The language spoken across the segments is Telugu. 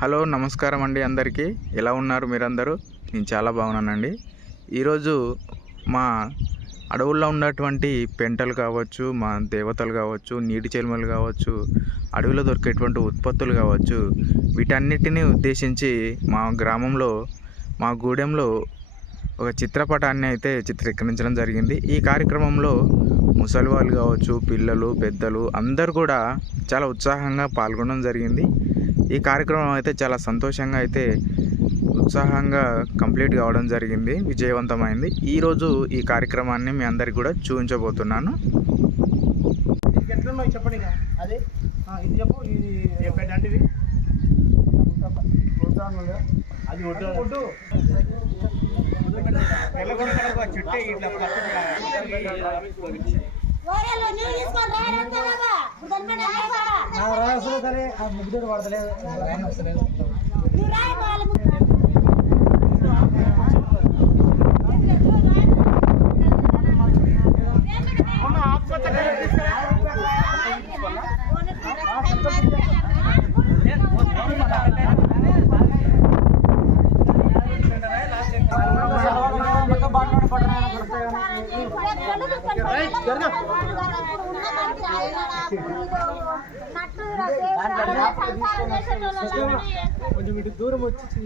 హలో నమస్కారం అండి అందరికీ. ఎలా ఉన్నారు మీరందరూ? నేను చాలా బాగున్నానండి. ఈరోజు మా అడవుల్లో ఉన్నటువంటి పెంటలు కావచ్చు, మా దేవతలు కావచ్చు, నీటి చెలుమలు కావచ్చు, అడవిలో దొరికేటువంటి ఉత్పత్తులు కావచ్చు, వీటన్నిటిని ఉద్దేశించి మా గ్రామంలో మా గూడెంలో ఒక చిత్రపటాన్ని అయితే చిత్రీకరించడం జరిగింది. ఈ కార్యక్రమంలో ముసలి వాళ్ళు కావచ్చు, పిల్లలు, పెద్దలు అందరూ కూడా చాలా ఉత్సాహంగా పాల్గొనడం జరిగింది. ఈ కార్యక్రమం అయితే చాలా సంతోషంగా అయితే ఉత్సాహంగా కంప్లీట్ కావడం జరిగింది, విజయవంతమైంది. ఈరోజు ఈ కార్యక్రమాన్ని మీ అందరికి కూడా చూపించబోతున్నాను. చెప్పండి అదే ఇది చెప్పు. ఇది చెప్పండి అది ఒడ్డు చుట్టే ఇట్లా సరే ఆ ముగ్గురు పడతలేదు. కొంచెం ఇటు దూరం వచ్చి వచ్చి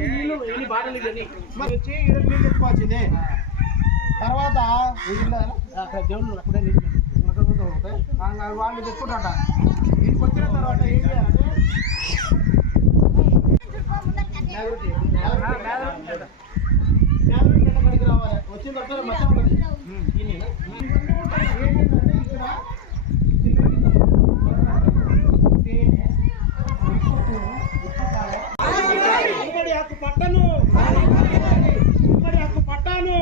నీళ్ళు ఎక్కువచ్చింది. తర్వాత అక్కడ దేవుళ్ళు అక్కడే నీళ్ళు వాళ్ళు తెచ్చుకుంటాట. వీటికి వచ్చిన తర్వాత ఏం చేయాలంటే రావాలి. వచ్చిన తర్వాత మచ్చ ఉంటుంది. పట్టను పట్టాను